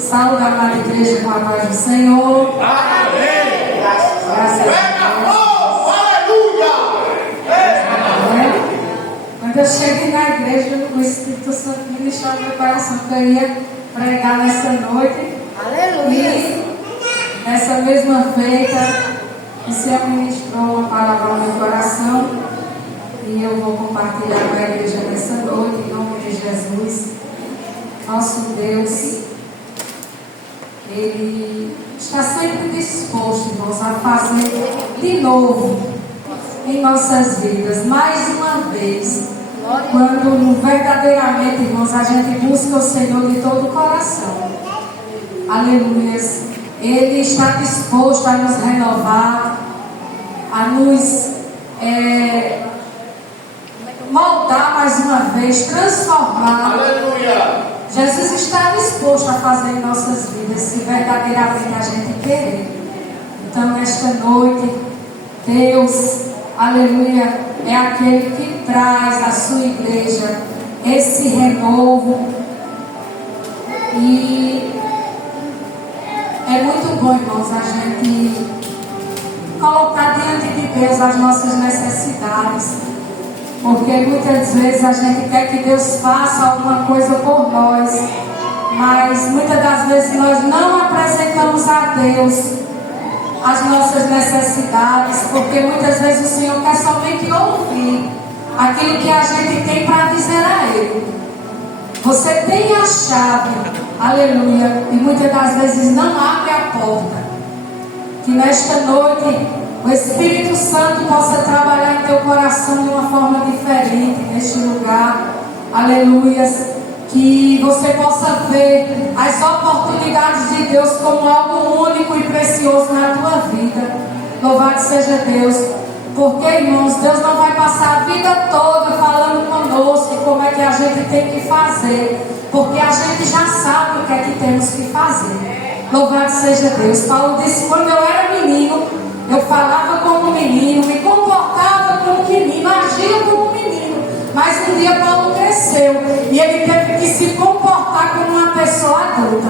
Saúde a amada igreja com a paz do Senhor. Amém. Graças a Deus. Aleluia. Quando eu cheguei na igreja, o Espírito Santo ministrou no meu coração que eu ia pregar nessa noite. Aleluia. E nessa mesma feita, o Senhor ministrou uma palavra no meu coração. E eu vou compartilhar com a igreja nessa noite, em nome de Jesus. Nosso Deus, Ele está sempre disposto, irmãos, a fazer de novo em nossas vidas, mais uma vez, quando verdadeiramente, irmãos, a gente busca o Senhor de todo o coração. Aleluia. Ele está disposto a nos renovar, a nos moldar mais uma vez, transformar. Aleluia. Jesus está disposto a fazer em nossas vidas, se verdadeiramente a gente querer. Então, nesta noite, Deus, aleluia, é aquele que traz à sua igreja esse renovo. E é muito bom, irmãos, a gente colocar diante de Deus as nossas necessidades. Porque muitas vezes a gente quer que Deus faça alguma coisa por nós, mas muitas das vezes nós não apresentamos a Deus as nossas necessidades, porque muitas vezes o Senhor quer somente ouvir aquilo que a gente tem para dizer a Ele. Você tem a chave, aleluia, e muitas das vezes não abre a porta. Que nesta noite o Espírito Santo possa trabalhar em teu coração de uma forma diferente neste lugar. Aleluias. Que você possa ver as oportunidades de Deus como algo único e precioso na tua vida. Louvado seja Deus. Porque, irmãos, Deus não vai passar a vida toda falando conosco como é que a gente tem que fazer. Porque a gente já sabe o que é que temos que fazer. Louvado seja Deus. Paulo disse: quando eu era menino, eu falava como menino, me comportava como menino, agia como menino. Mas um dia Paulo cresceu e ele teve que se comportar como uma pessoa adulta.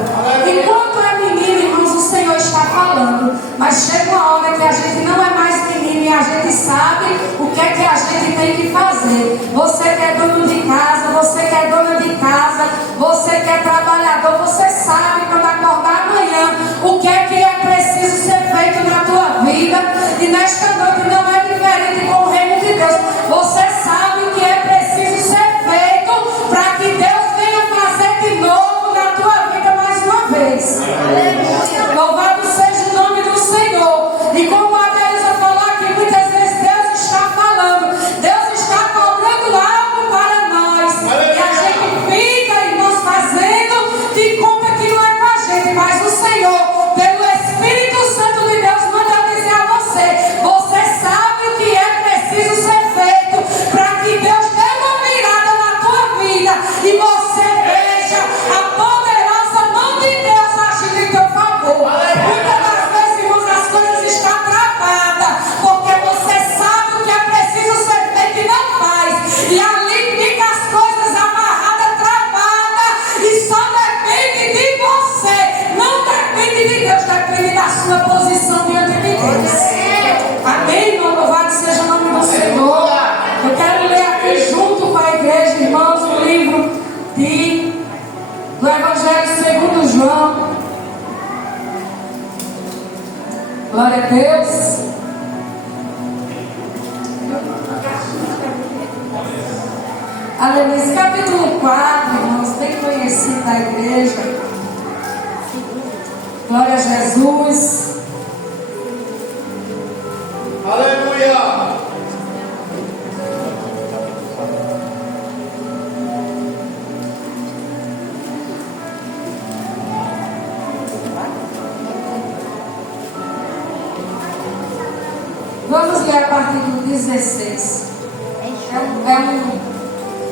Enquanto é menino, irmãos, o Senhor está falando. Mas chega uma hora que a gente não é mais menino e a gente sabe o que é que a gente tem que fazer. Você que é dono de casa, você que é dona de casa, você que é trabalhador, você sabe quando acordar amanhã o que é preciso ser feito na tua vida. E nesta noite não é diferente com o reino de Deus. Você sabe o que é preciso ser feito para que Deus venha fazer de novo na tua vida mais uma vez. Aleluia. Louvado seja o nome do Senhor. E como a Deus falou aqui, muitas vezes Deus está falando, Deus está cobrando algo para nós. E a gente fica, irmãos, fazendo de conta que não é com a gente, mas o Senhor, pelo Espírito Santo de Deus, manda dizer a você: você sabe o que é preciso ser feito para que Deus dê uma virada na tua vida e você veja a poderosa mão de Deus agindo em teu favor. Muitas das vezes, irmãos, as coisas estão travadas porque você sabe o que é preciso ser feito e não faz. E ali fica as coisas amarradas, travadas, e só depende de você. Não depende de Deus, depende da sua posição diante de Deus. Amém, irmão? Louvado seja o nome do Senhor. Eu quero ler aqui junto com a igreja, irmãos, o livro do Evangelho segundo João. Glória a Deus. Aleluia. Capítulo 4, irmãos, bem conhecido da igreja. Glória a Jesus. Aleluia. Vamos ler a partir do 16. É um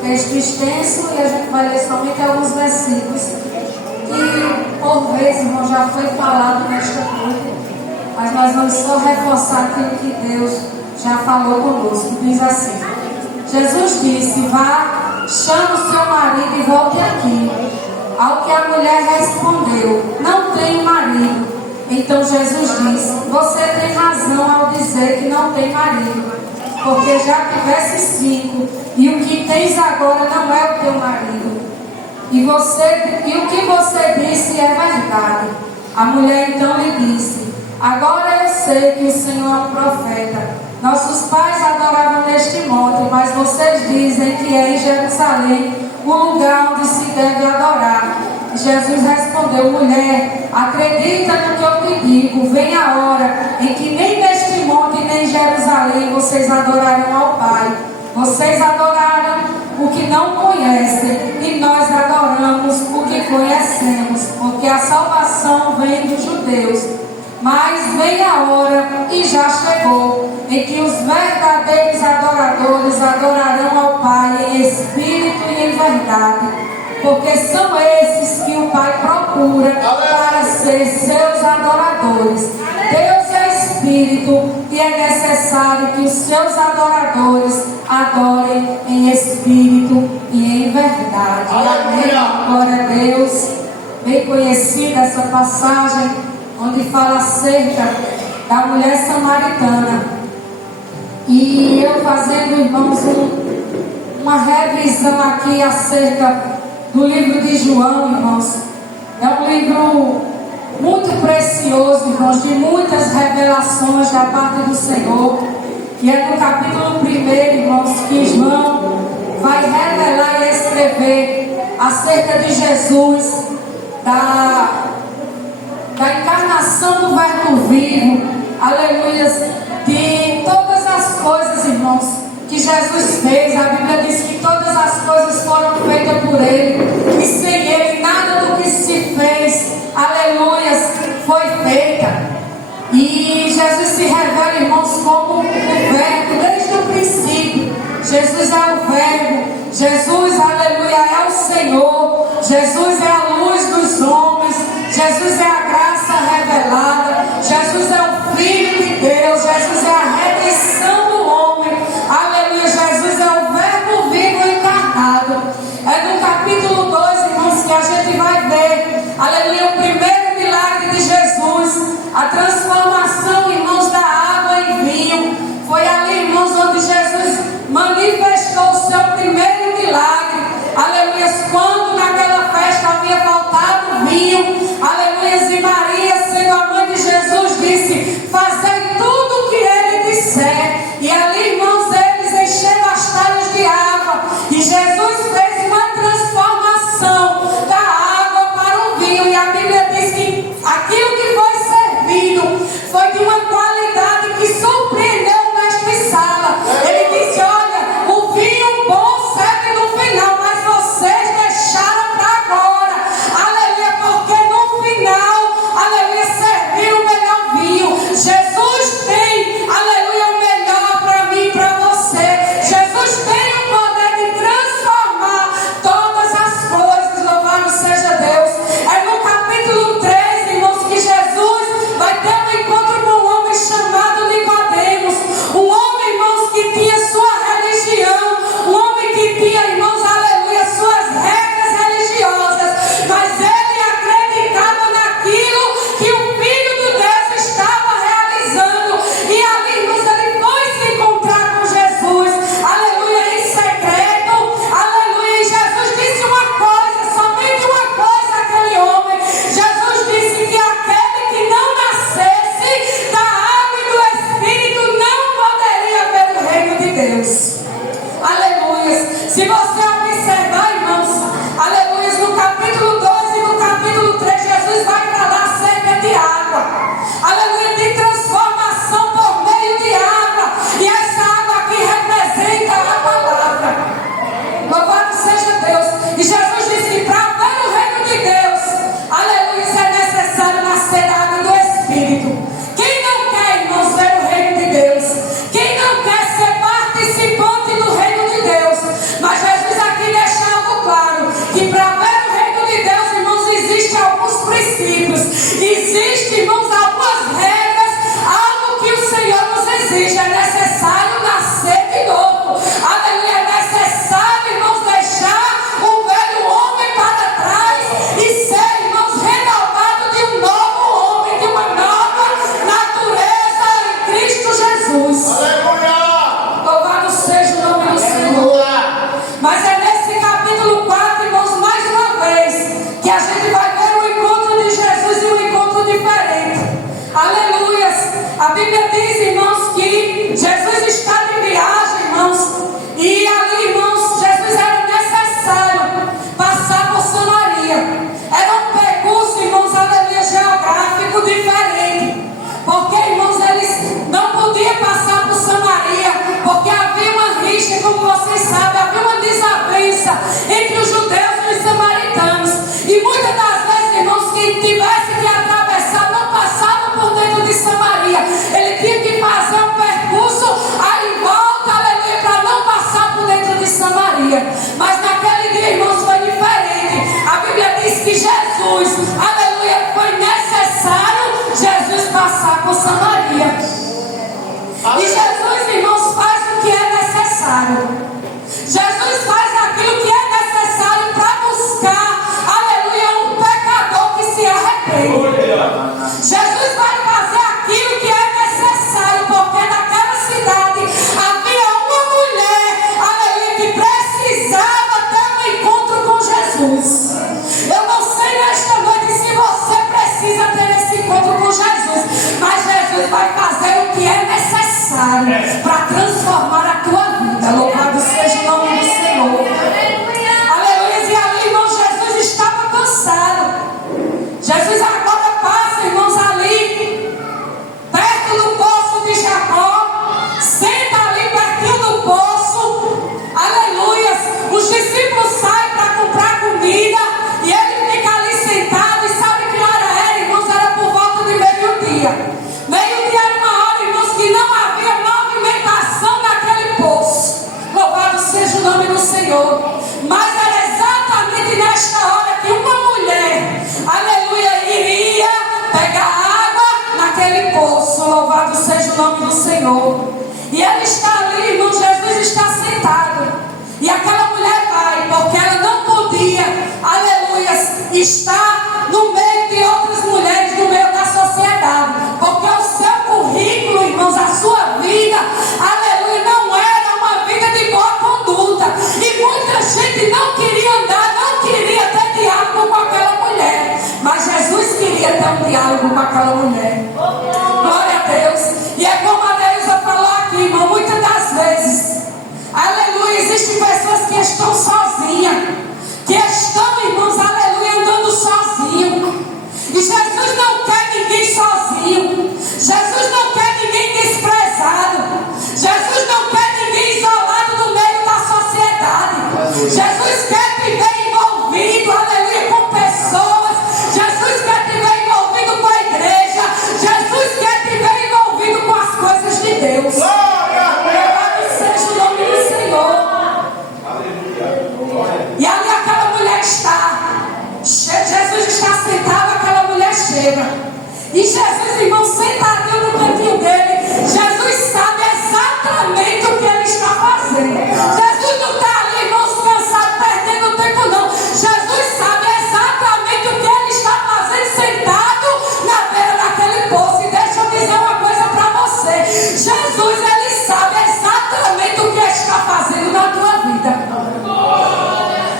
texto extenso e a gente vai ler somente alguns versículos que, por vezes, irmão, já foi falado nesta noite, mas nós vamos só reforçar aquilo que Deus já falou conosco. Diz assim: Jesus disse: vá, chame o seu marido e volte aqui. Ao que a mulher respondeu: não tenho marido. Então Jesus disse: você tem razão ao dizer que não tem marido, porque já tivesse 5, e o que tens agora não é o teu marido. E o que você disse é verdade. A mulher então lhe disse: agora eu sei que o Senhor é um profeta. Nossos pais adoravam neste monte, mas vocês dizem que é em Jerusalém o lugar onde se deve adorar. Jesus respondeu: mulher, acredita no que eu te digo, vem a hora em que nem neste monte nem em Jerusalém vocês adorarão ao Pai. Vocês adoraram o que não conhecem, e nós adoramos o que conhecemos, porque a salvação vem dos judeus. Mas vem a hora, e já chegou, em que os verdadeiros adoradores adorarão ao Pai em espírito e em verdade, porque são esses que o Pai procura para ser seus adoradores. Deus é espírito, e é necessário que os seus adoradores adorem em espírito e em verdade. Amém. Glória a Deus. Bem conhecida essa passagem, onde fala acerca da mulher samaritana. E eu fazendo, irmãos, uma revisão aqui acerca do livro de João, irmãos. É um livro muito precioso, irmãos, de muitas revelações da parte do Senhor. E é no capítulo 1, irmãos, que João vai revelar e escrever acerca de Jesus, da encarnação do Verbo vivo, aleluia, de todas as coisas, irmãos, que Jesus fez. A Bíblia diz que todas as coisas foram feitas por Ele, e sem Ele nada do que se fez, aleluia, foi feita. E Jesus se revela, irmãos, como o Verbo desde o princípio. Jesus é o Verbo, Jesus, aleluia, é o Senhor, Jesus é a luz dos homens, Jesus é a graça revelada, Jesus é o Filho de Deus, Jesus é a redenção do homem, aleluia, Jesus é o Verbo vivo encarnado. É no capítulo Jesus. Eu não sei nesta noite se você precisa ter esse encontro com Jesus, mas Jesus vai fazer o que é necessário para transformar a tua vida. Louvado seja o nome do Senhor. Aleluia. E ali, irmão, Jesus estava cansado. Jesus agora passa, irmãos, ali perto do poço de Jacó, senta ali pertinho do poço. Aleluia. Os discípulos saem para comprar comida e ele fica ali sentado. E sabe que hora era, irmãos? Era por volta de meio-dia. Meio-dia era uma hora, irmãos, que não havia movimentação naquele poço. Louvado seja o nome do Senhor. Mas era exatamente nesta hora que uma mulher, aleluia, iria pegar água naquele poço. Louvado seja o nome do Senhor. E ele está ali, irmão, Jesus está sentado. E aquela mulher vai, porque ela não podia, aleluia, estar no meio de outras mulheres, no meio da sociedade. Porque o seu currículo, irmãos, a sua vida, aleluia, não era uma vida de boa conduta. E muita gente não queria andar, não queria ter diálogo com aquela mulher. Mas Jesus queria ter um diálogo com aquela mulher. Glória a Deus. E é como a Neuza falou aqui, irmão, muitas das vezes, aleluia, existem pessoas que estão sozinhas, que estão, irmãos, aleluia, andando sozinho. E Jesus não quer ninguém sozinho. Jesus não quer ninguém desprezado. Jesus não quer ninguém isolado no meio da sociedade. Jesus quer te ver envolvido, aleluia, com pessoas. Jesus quer te ver envolvido com a igreja. Jesus quer te ver envolvido com as coisas de Deus. Louvado seja o nome do Senhor. E ali aquela mulher está. Jesus está sentado, aquela mulher chega. E Jesus, irmão, sentadinho no cantinho dele, Jesus sabe exatamente o que ele está fazendo. Jesus não está ali, irmãos, cansado, perdendo tempo, não. Jesus sabe exatamente o que ele está fazendo sentado na beira daquele poço. E deixa eu dizer uma coisa para você. Jesus, ele sabe exatamente o que está fazendo na tua vida.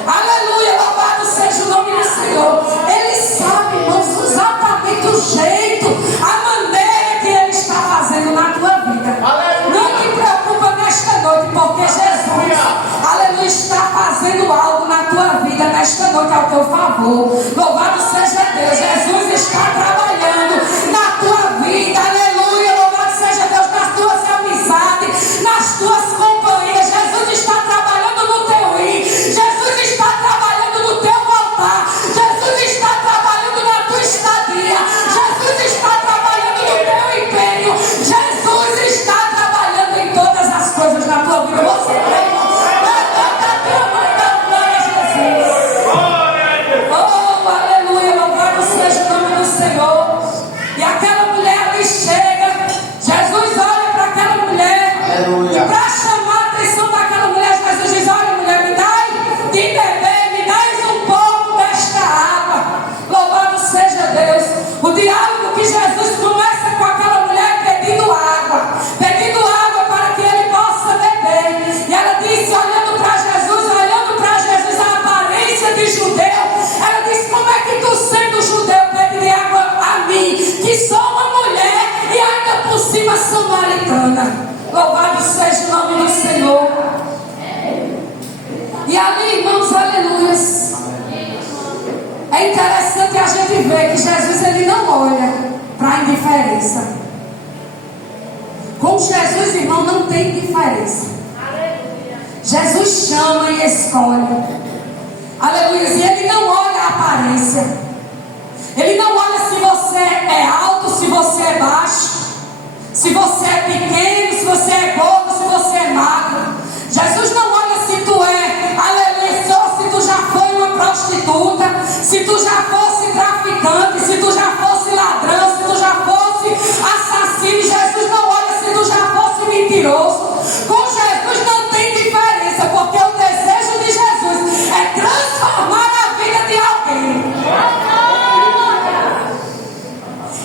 Aleluia, louvado seja o nome do Senhor. Ele sabe, irmãos, exatamente o jeito, a maneira que ele está fazendo na tua vida. Não te preocupa nesta noite, porque Jesus, aleluia, está fazendo algo na tua vida nesta noite ao teu favor. Louvado seja Deus. Jesus está trabalhando na tua vida. Aleluia, louvado seja Deus, nas tuas amizades, nas tuas companhias. Jesus está trabalhando no teu ir. Jesus está trabalhando no teu voltar. Jesus está trabalhando na tua estadia. Jesus está trabalhando no teu empenho. Jesus está trabalhando em todas as coisas na tua vida. Você crê, irmão? Levanta a tua mão e dá glória a Jesus. Oh, aleluia, louvado seja o nome do Senhor. E aquela mulher ali chega. Jesus olha para aquela mulher. Aleluia. E para chamar a atenção daquela mulher, Jesus diz: olha, mulher, me dai de beber, me dais um pouco desta água. Louvado seja Deus. O diálogo que Jesus começa com aquela mulher pedindo água para que ele possa beber. E ela disse, olhando para Jesus, a aparência de judeu, ela disse: como é que tu, sendo judeu, pede água a mim, que sou uma mulher e ainda por cima samaritana? Louvado seja o nome do Senhor. E ali, irmãos, aleluias, é interessante a gente ver que Jesus, ele não olha para a indiferença. Com Jesus, irmão, não tem diferença. Jesus chama e escolhe. Aleluia. E ele não olha a aparência. Ele não olha se você é alto, se você é baixo, se você é pequeno, se você é gordo, se você é magro. Jesus não olha se tu é, aleluia, só se tu já foi uma prostituta, se tu já fosse traficante, se tu já fosse ladrão, se tu já fosse assassino. Jesus não olha se tu já fosse mentiroso. Com Jesus não tem diferença, porque o desejo de Jesus é transformar a vida de alguém.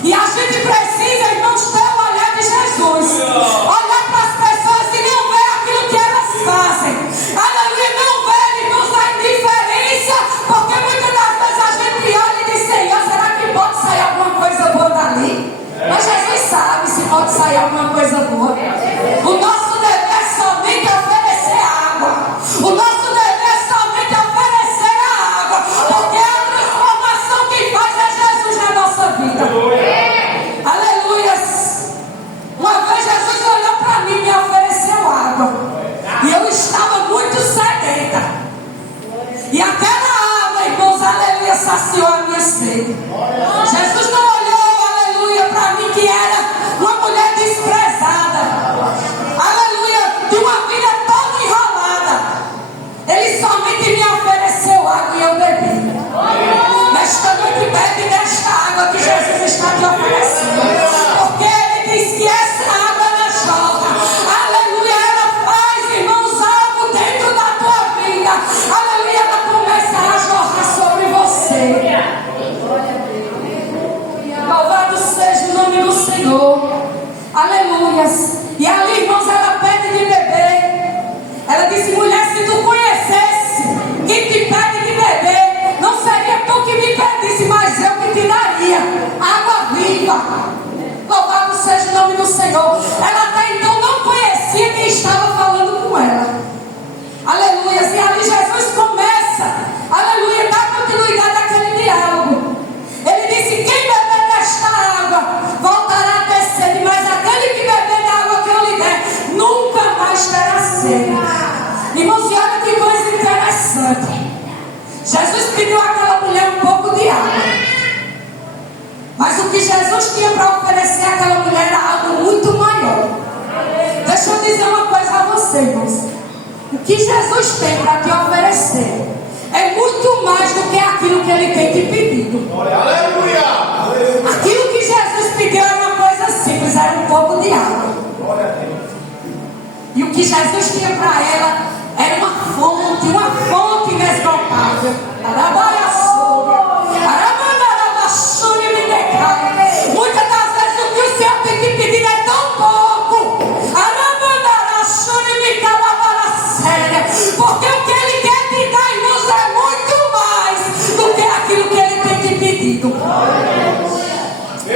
E a gente precisa, irmãos, ter o olhar de Jesus. Olhar para as pessoas e não ver aquilo que elas fazem. Aleluia, não ver, irmãos, a indiferença, porque aleluia, saciou a minha sede. Jesus não olhou, aleluia, para mim que era uma mulher desprezada, aleluia, de uma vida toda enrolada. Ele somente me ofereceu água e eu bebi. Nesta noite, bebe desta água que Jesus está te oferecendo, porque Ele diz que essa água na jorra, aleluia, ela faz, irmãos, algo dentro da tua vida, aleluia, ela começa a jorrar sobre você. Louvado seja o nome do Senhor, aleluias. E ali, irmãos, ela pede de beber. Ela disse: mulher, se tu conhecesse quem te pede de beber, não seria tu que me pedisse, mas eu que te daria água viva. Louvado seja o nome do Senhor. Ela até então não conhecia quem estava falando com ela. Aleluia. E ali Jesus começa, aleluia, dá continuidade àquele diálogo. Ele disse: quem beber desta água voltará a ter sede, mas aquele que beber da água que eu lhe der nunca mais terá sede. Irmãos, e olha que coisa interessante. Jesus pediu àquela mulher um pouco de água, mas o que Jesus tinha para oferecer àquela mulher era algo muito maior. Deixa eu dizer uma coisa a você, irmãos. O que Jesus tem para te oferecer é muito mais do que aquilo que Ele tem te pedido. Aleluia! Aquilo que Jesus pediu era uma coisa simples, era um pouco de água. E o que Jesus tinha para ela era uma fonte inesgotável. Muitas das vezes o que o Senhor tem que pedir é tão pouco. Porque o que Ele quer te dar, irmãos, é muito mais do que aquilo que Ele tem te pedido.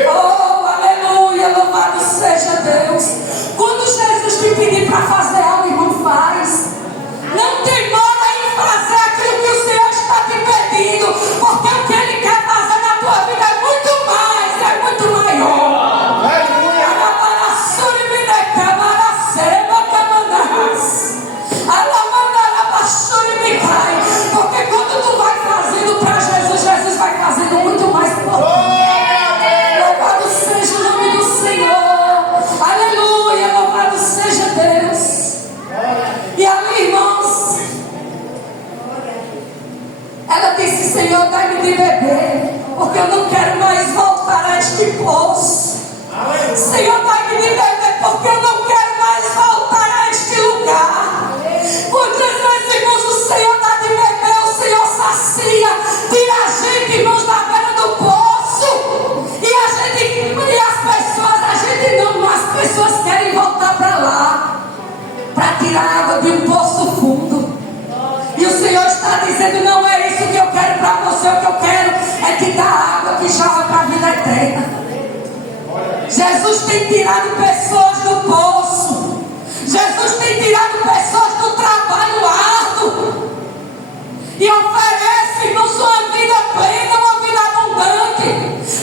Oh, aleluia, louvado seja Deus. Quando Jesus te pedir para fazer algo, irmão, faz. Não demora em fazer aquilo que o Senhor está te pedindo, porque o que Ele quer fazer na tua vida é muito mais, é muito maior. Porque quando tu vai fazendo para Jesus, Jesus vai fazendo muito mais por ti. Louvado seja o nome do Senhor. Aleluia, louvado seja Deus. E ali, irmãos, ela disse: Senhor, dá-me de beber, porque eu não quero mais voltar a este poço. Senhor, dá-me de beber, porque eu não quero mais voltar a este lugar. Muitas vezes, irmãos, o Senhor dá de beber, o Senhor sacia, tira a gente, irmãos, da beira do poço. E as pessoas querem voltar para lá, para tirar água de um poço fundo. E o Senhor está dizendo: não é isso que eu quero para você, o que eu quero é te dar água que jorra para a vida eterna. Jesus tem tirado pessoas do poço. Jesus tem tirado pessoas do trabalho árduo e oferece, irmãos, uma vida plena, uma vida abundante.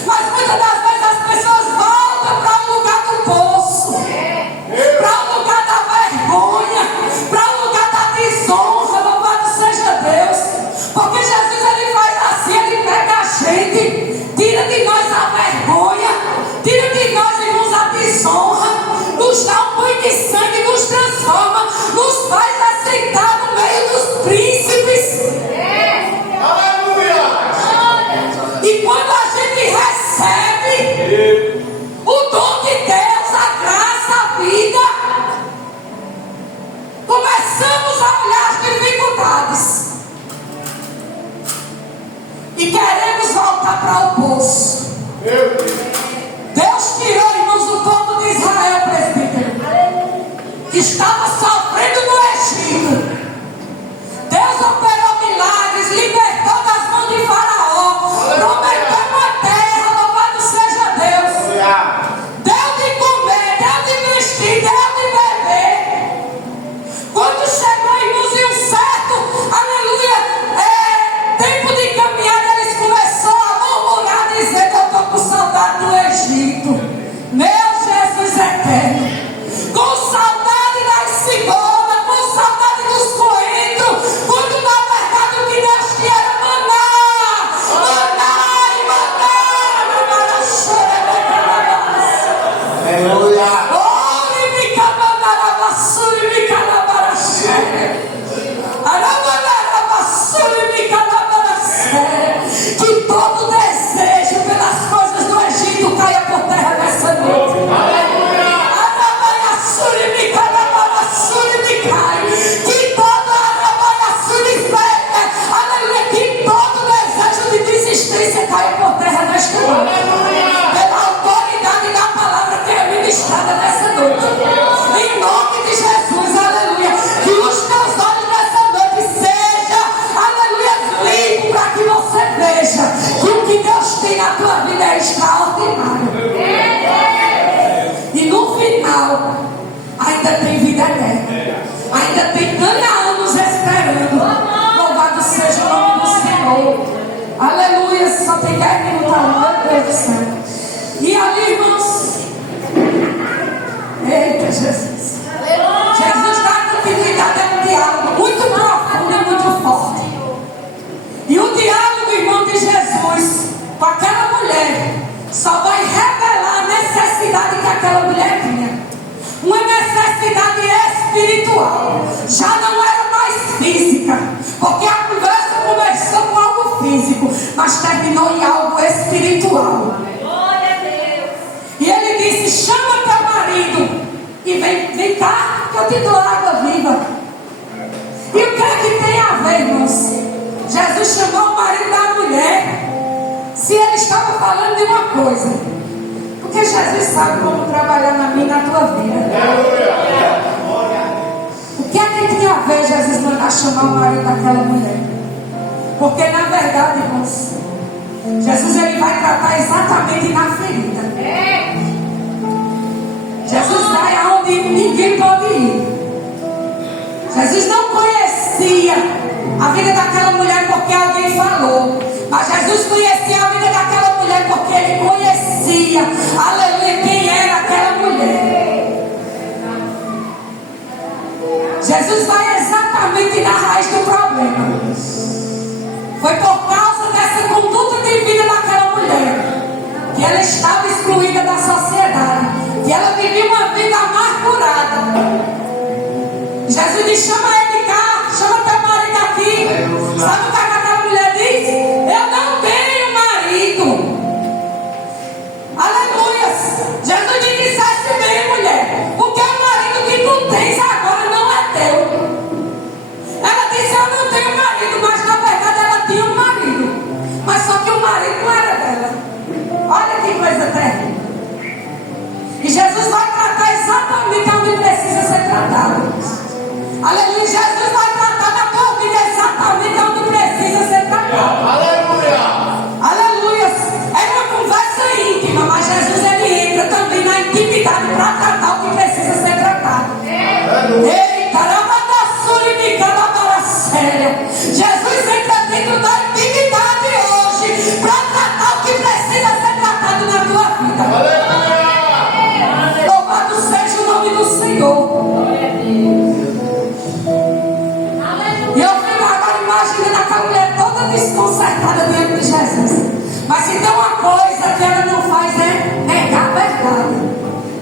Mas muitas das vezes as pessoas voltam para o lugar do poço, para o lugar da vergonha, para o lugar da desonra. Louvado seja Deus. Porque Jesus, Ele faz assim, Ele pega a gente, tira de nós a vergonha, tira de nós, irmãos, a desonra, nos dá um banho de sangue, nos transforma, nos faz aceitar no meio dos príncipes. Aleluia! E quando a gente recebe o dom de Deus, a graça, a vida, começamos a olhar as dificuldades e queremos voltar para o poço. Deus tirou, irmãos, o povo de Israel, presbítero, que estava sofrendo no Egito. Deus operou milagres, libertou das mãos de Faraó, prometeu uma terra, louvado seja Deus. Deu de comer, deu de vestir, deu de beber. Quando chegou, irmãos, em um certo, aleluia, tempo de caminhada, eles começaram a murmurar, dizendo: eu estou com saudade do Egito. Meu Jesus eterno, com saudade das ainda tem anos esperando. Louvado seja o nome do Senhor. Aleluia. Só tem 10 minutos, meu Deus do céu. E ali, irmãos. Eita, Jesus. Jesus dá continuidade a um diálogo muito profundo e muito forte. E o diálogo, irmão, de Jesus com aquela mulher só vai revelar a necessidade que aquela mulher tinha. Uma necessidade espiritual. Já não era mais física. Porque a conversa começou com algo físico, mas terminou em algo espiritual. Glória a Deus. E ele disse: chama teu marido e vem cá que eu te dou água viva. E o que é que tem a ver, irmãos? Jesus chamou o marido da mulher. Se ele estava falando de uma coisa, porque Jesus sabe como trabalhar na minha e na tua vida. O que é que tinha a ver Jesus mandar chamar o marido daquela mulher? Porque na verdade, irmãos, Jesus ele vai tratar exatamente na ferida. Jesus vai aonde ninguém pode ir. Jesus não conhecia a vida daquela mulher porque alguém falou. Mas Jesus conhecia a vida daquela mulher porque ele conhecia, aleluia, quem era aquela mulher. Jesus vai exatamente na raiz do problema. Foi por causa dessa conduta de vida daquela mulher que ela estava excluída da sociedade, que ela vivia uma vida amargurada. Jesus diz: chama ele cá, chama teu marido aqui. Sabe o que aquela mulher diz? Eu não tenho marido. Aleluia. Jesus lhe dissesse bem, mulher, porque o marido que tu tens agora não é teu. Ela disse: eu não tenho marido, mas na verdade ela tinha um marido. Mas só que o marido não era dela. Olha que coisa terrível. E Jesus vai tratar exatamente onde precisa ser tratado. Aleluia. Jesus vai tratar da tua vida exatamente onde precisa ser tratado. Aleluia. Aleluia. É uma conversa íntima, mas Jesus ele entra também na intimidade para tratar o que precisa ser tratado. Eita, Jesus entra dentro da intimidade hoje para tratar o que precisa ser tratado na tua vida. Aleluia. Louvado seja o nome do Senhor. E eu fico agora imaginando aquela mulher toda desconcertada diante de Jesus. Mas se tem uma coisa que ela não faz é negar a verdade.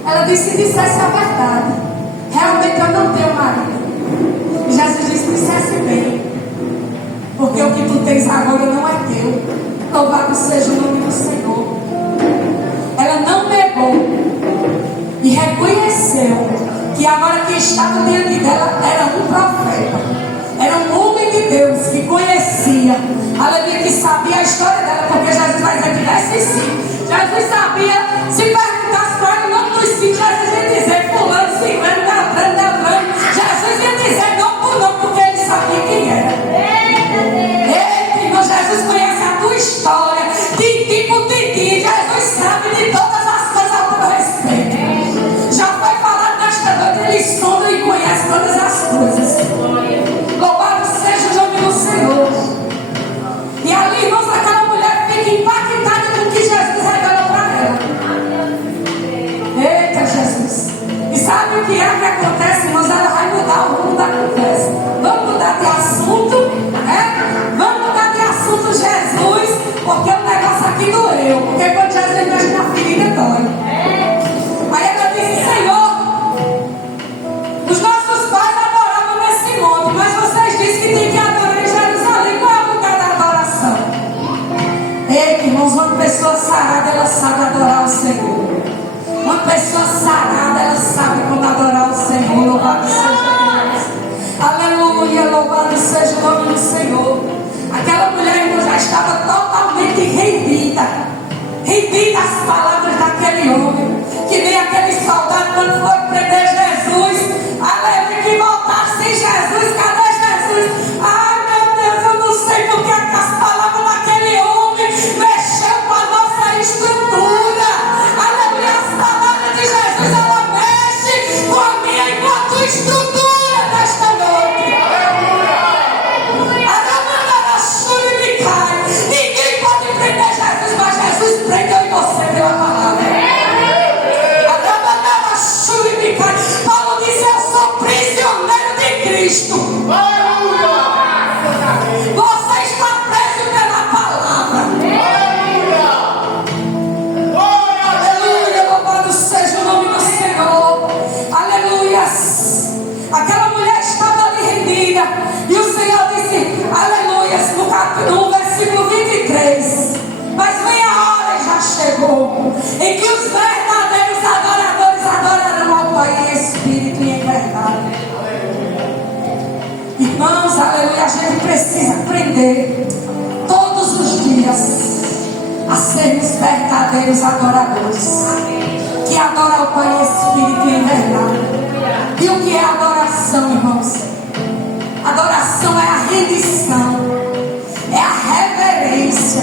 Ela disse: se dissesse a verdade, realmente eu não tenho marido. E Jesus disse: dissesse bem, porque o que tu tens agora não é teu. Louvado seja o nome do Senhor. Ela não negou e reconheceu que agora quem estava diante dela era um profeta. Era um homem de Deus que conhecia, aleluia, que sabia a história dela, porque Jesus vai dizer que desce sim. Jesus sabia, se perguntasse para ele o nome dos filhos, Jesus ia dizer fulano, ciclano, Beltrano. Jesus ia dizer não por não, porque ele sabia quem era. Eita, irmão, Jesus conhece a tua história, tintim por tintim. Jesus sabe de todas as coisas a teu respeito. Já foi falado nesta noite, ele sonda e conhece todas as coisas. Louvado seja o nome do Senhor. E ali, irmãos, aquela mulher fica impactada com o que Jesus revelou para ela. Eita, Jesus. E sabe o que é que acontece, irmãos? Ela vai mudar o rumo da conversa. Vamos mudar de assunto, né? Vamos mudar de assunto, Jesus, porque o negócio aqui doeu. Porque quando Jesus mexe na ferida, dói. Aí ela disse: Senhor, os nossos pais adoravam nesse monte, mas vocês dizem que tem que adorar em Jerusalém. Qual é o lugar da adoração? Ei, irmãos, uma pessoa sarada, ela sabe adorar o Senhor. Uma pessoa sarada, ela sabe como adorar o Senhor. Louvado seja Deus. Aleluia, louvado seja o nome do Senhor. Aquela mulher, irmão, já estava totalmente rendida. Rendida às palavras daquele homem. Que nem aquele soldado quando foi prender Jesus. Aleluia, que voltasse sem Jesus. Cadê Jesus? Ai, meu Deus, eu não sei porque as palavras daquele homem mexeu com a nossa estrutura. Aleluia, as palavras de Jesus, ela mexe com a minha e com a tua estrutura nesta noite. a sermos verdadeiros adoradores. Que adora o Pai em espírito e em verdade. E o que é adoração, irmãos? Adoração é a rendição, é a reverência,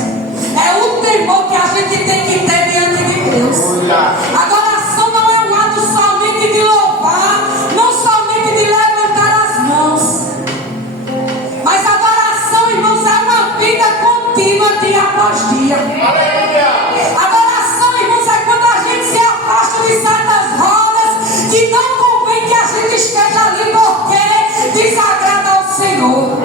é o temor que a gente tem que ter diante de Deus. Adoração não é um ato somente de louvar, não somente de levantar as mãos, mas adoração, irmãos, é uma vida contínua dia após dia. Adoração, irmãos, é quando a gente se afasta de certas rodas que não convém que a gente esteja ali porque desagrada ao Senhor.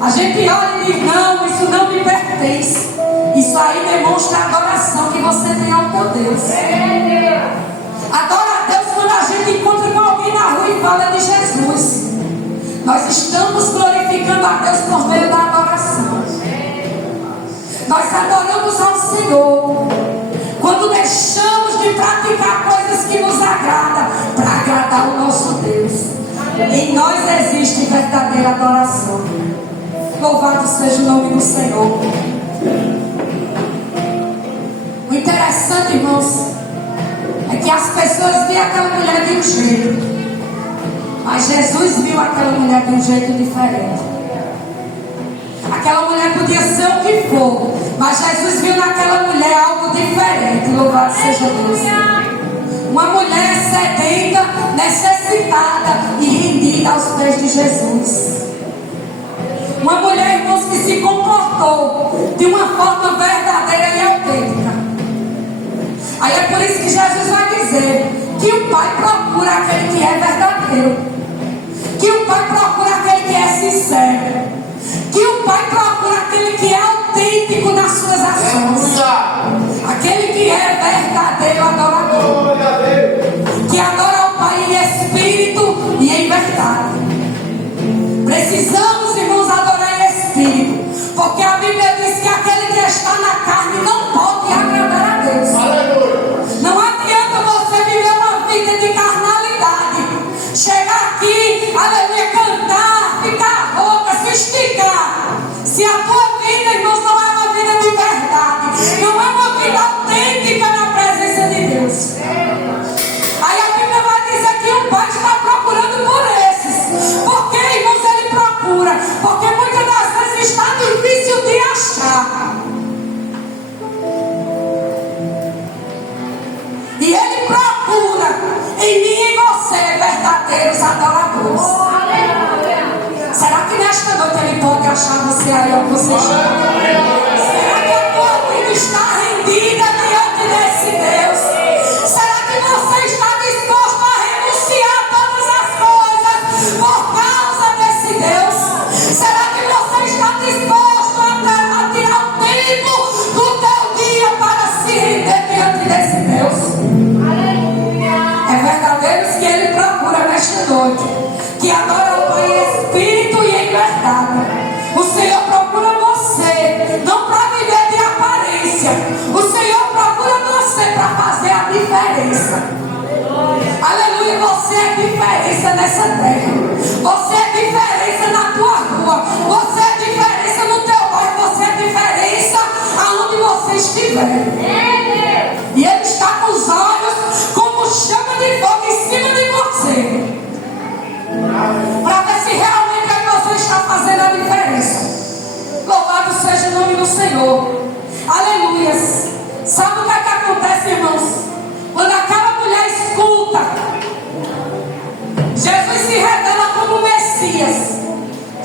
A gente olha e diz: não, isso não me pertence. Isso aí demonstra a adoração que você tem ao teu Deus. Adora a Deus quando a gente encontra com alguém na rua e fala de Jesus. Nós estamos glorificando a Deus por meio da adoração. Nós adoramos ao Senhor quando deixamos de praticar coisas que nos agradam para agradar o nosso Deus. Em nós existe verdadeira adoração. Louvado seja o nome do Senhor. O interessante, irmãos, é que as pessoas viam aquela mulher de um jeito, mas Jesus viu aquela mulher de um jeito diferente. Aquela mulher podia ser o que for, mas Jesus viu naquela mulher algo diferente. Louvado seja Deus. Uma mulher sedenta, necessitada e rendida aos pés de Jesus. Uma mulher, irmãos, que se comportou de uma forma verdadeira e autêntica. Aí é por isso que Jesus vai dizer que o Pai procura aquele que é verdadeiro, que o Pai procura aquele que é sincero, que o Pai procura aquele que é autêntico nas suas ações, aquele que é verdadeiro adorador, que adora o Pai em espírito e em verdade. Precisamos, irmãos, adorar em espírito, porque a Bíblia diz que aquele que está na carne não pode agradar a Deus. Não adianta você viver uma vida de carnalidade, chegar aqui, aleluia, cantar, ficar rouca, se esticar. Se a tua vida, irmãos, não é uma vida de verdade, não é uma vida autêntica na presença de Deus, aí a Bíblia vai dizer que o Pai está procurando por esses. Porque, irmãos, Ele procura, porque muitas das vezes está difícil de achar. E Ele procura em mim e em você verdadeiros adoradores. Será que nesta noite Ele pode achar você aí onde você está? Será que a tua vida está rendida diante desse Deus? Será que você está disposto a renunciar todas as coisas por causa desse Deus? Será que você está disposto a tirar o tempo do teu dia para se render diante desse Deus? É verdadeiros que Ele procura nesta noite, que adoram o Pai em espírito e em verdade. O Senhor procura você, não para viver de aparência. O Senhor procura você para fazer a diferença. Aleluia, você é diferença nessa terra. Você é diferença na tua rua. Você é diferença no teu bairro. Você é diferença aonde você estiver. E Ele está com os olhos como chama de fogo em cima de você, para ver se realmente é que você está fazendo a diferença. Louvado seja o nome do Senhor. Aleluia. Sabe o que é que acontece, irmãos? Quando aquela mulher escuta Jesus se revela como Messias.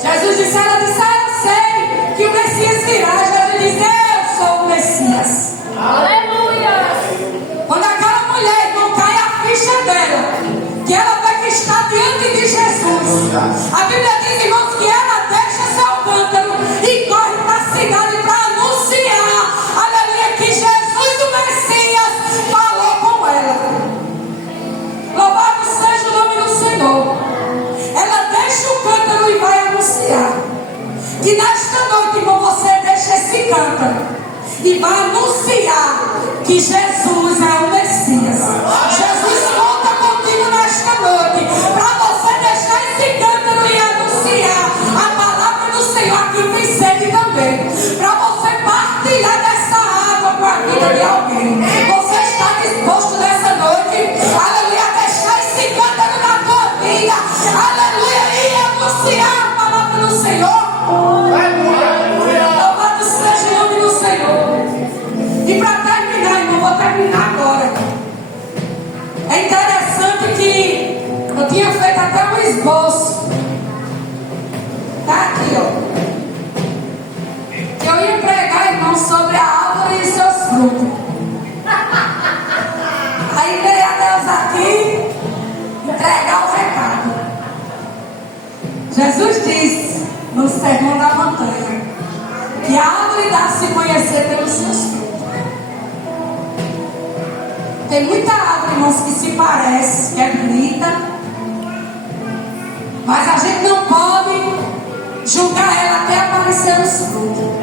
Jesus disse, ela disse, eu sei que o Messias virá. Jesus disse, eu sou o Messias. Aleluia. Quando aquela mulher não cai a ficha dela, que ela vê que está diante de Jesus, a Bíblia diz, irmãos, que ela deixa seu cântaro e corre para a cidade para anunciar, aleluia, que Jesus, o Messias, falou com ela. Louvado seja o nome do Senhor. Ela deixa o cântaro e vai anunciar. Que nesta noite, irmão, você deixa esse cântaro e vai anunciar que Jesus é o Messias. Jesus conta contigo nesta noite para você deixar esse cântaro e anunciar a palavra do Senhor. Aqui tem sede também, para você partir irmãos, sobre a árvore e seus frutos. Aí veio a Deus aqui entregar o recado. Jesus disse no Sermão da Montanha que a árvore dá a se conhecer pelos seus frutos. Tem muita árvore, irmãos, que se parece, que é bonita, mas a gente não pode julgar ela até aparecer os frutos.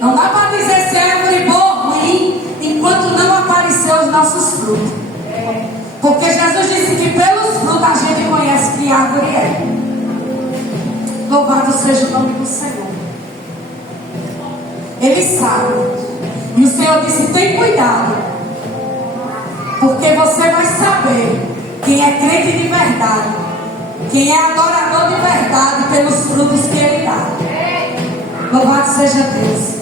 Não dá para dizer se é árvore boa ou ruim enquanto não aparecer os nossos frutos. Porque Jesus disse que pelos frutos a gente conhece que árvore é. Louvado seja o nome do Senhor. Ele sabe. E o Senhor disse: tem cuidado, porque você vai saber quem é crente de verdade, quem é adorador de verdade pelos frutos que ele dá. Louvado seja Deus.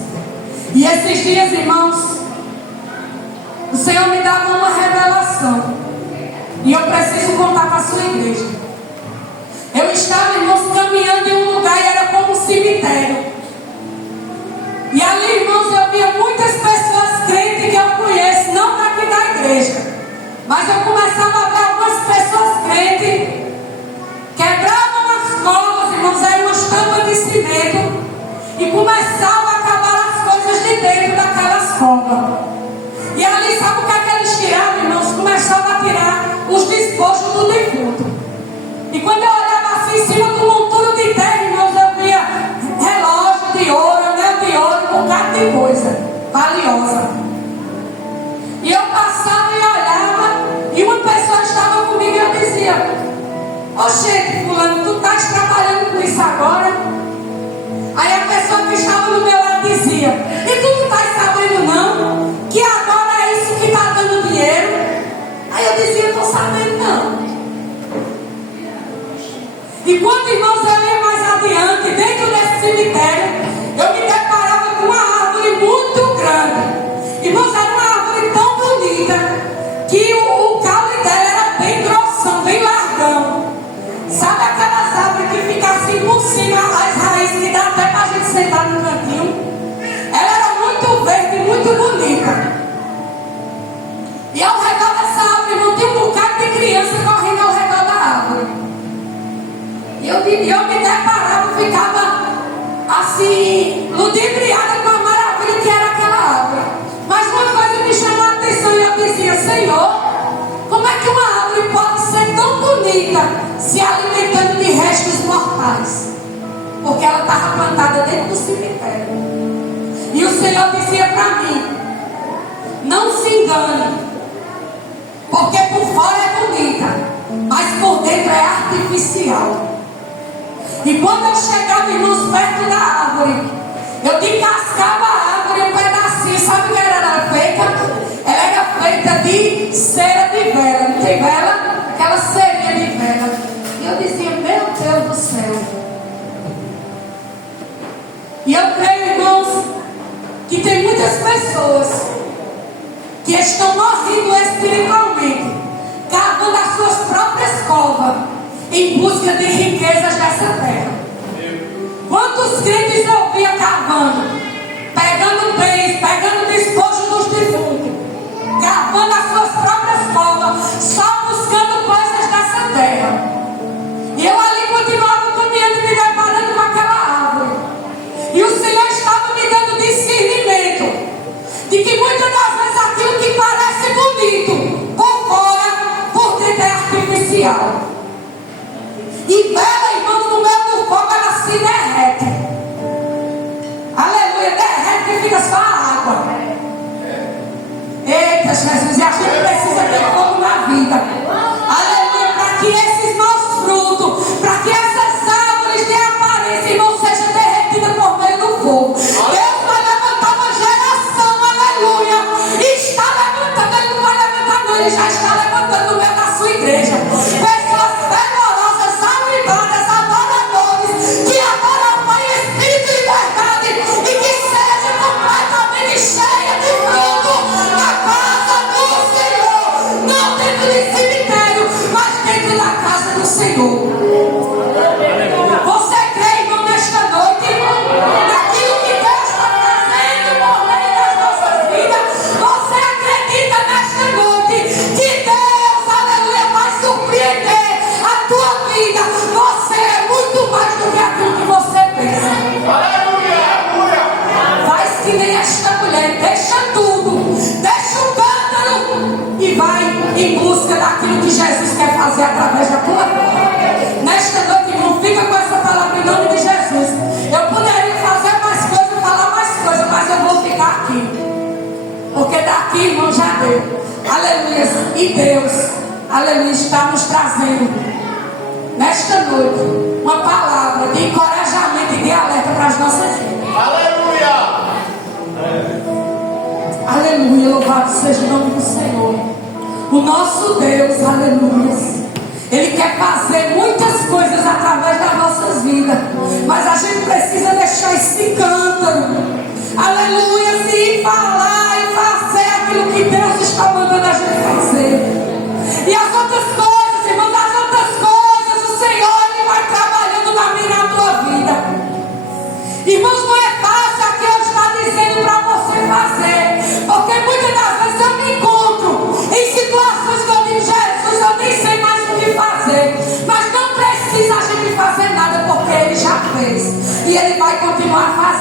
E esses dias, irmãos, o Senhor me dava uma revelação, e eu preciso contar para a sua igreja. Eu estava, irmãos, caminhando em um lugar e era como um cemitério. E ali, irmãos, eu via muitas pessoas crentes que eu conheço, não daqui da igreja, mas eu começava a ver algumas pessoas crentes quebravam as covas, irmãos, eram umas tampas de cimento, e começavam a acabar as coisas de dentro daquelas covas. E ali, sabe o que é que eles tiravam, irmãos? Começavam a tirar os despojos do defunto. E quando eu olhava assim em cima do monturo de terra, irmãos, eu via relógio de ouro, anel de ouro, um bocado de coisa valiosa. E eu passava e olhava, e uma pessoa estava comigo e eu dizia: oxe, fulano, tu estás trabalhando com isso agora? Aí a pessoa que estava no meu lado dizia: e tu não estás sabendo não? Que agora é isso que está dando dinheiro? Aí eu dizia: eu não estou sabendo não. E quando, irmãos, eu ia mais adiante, dentro desse cemitério, eu me deparava com uma árvore muito grande. Irmãos, era uma árvore tão bonita que o caule dela era bem grossão, bem largão. Sabe aquelas árvores que ficam assim por cima, as raízes que dá até para a gente sentar no cantinho? Ela era muito verde, muito bonita. E ao redor dessa árvore, irmão, tinha um bocado de criança correndo ao redor da árvore. E eu me deparava, ficava assim, ludibriada com a maravilha que era aquela árvore. Mas uma coisa me chamou a atenção e eu dizia: Senhor, como é que uma árvore pode ser tão bonita se alimentando de restos mortais? Porque ela estava plantada dentro do cemitério. E o Senhor dizia para mim: não se engane, porque por fora é bonita, mas por dentro é artificial. E quando eu chegava, irmãos, perto da árvore, eu descascava a árvore um pedacinho. Sabe o que era feita? Ela era feita de cera de vela. Não tem vela? Aquela cerinha de vela. E eu dizia: meu Deus do céu. E eu creio, irmãos, que tem muitas pessoas que estão morrendo espiritualmente, cavando as suas próprias covas em busca de riquezas dessa terra. Quantos crentes eu via cavando, pegando bens, pegando despojo dos defuntos, cavando as suas próprias covas, só buscando coisas dessa terra. E eu ali continuava caminhando e me deparando com aquela árvore. E o Senhor estava me dando discernimento de que muitas das vezes aquilo que parece bonito por fora, por dentro é artificial. E vela, irmãos, no meio do fogo ela se derrete. Aleluia, derrete que fica só a água. Eita, Jesus, e a gente precisa ter fogo na vida. Aleluia, para que esses maus frutos, para que essas árvores de aparência, irmão, sejam derretidas por meio do fogo. Deus vai levantar uma geração, aleluia. E está levantando, Ele não vai levantar não, Ele já está levantando no meio da sua igreja. Pessoas fervorosas, avivadas, adoradores, que adoram o Pai em espírito e verdade, e que sejam completamente cheias de fruto na casa do Senhor. Não dentro de si fazer. Aleluia. E Deus, aleluia, está nos trazendo nesta noite uma palavra de encorajamento e de alerta para as nossas vidas. Aleluia. Aleluia, louvado seja o nome do Senhor. O nosso Deus, aleluia, Ele quer fazer muitas coisas através das nossas vidas, mas a gente precisa deixar esse cântaro, aleluia, e falar e fazer aquilo que Deus está mandando a gente fazer. E as outras coisas, irmãos, as outras coisas, o Senhor, Ele vai trabalhando na minha e na tua vida. Irmãos, não é fácil aqui eu estar dizendo para você fazer, porque muitas das vezes eu me encontro em situações que eu digo, Jesus, eu nem sei mais o que fazer, mas não precisa a gente fazer nada, porque Ele já fez e Ele vai continuar fazendo.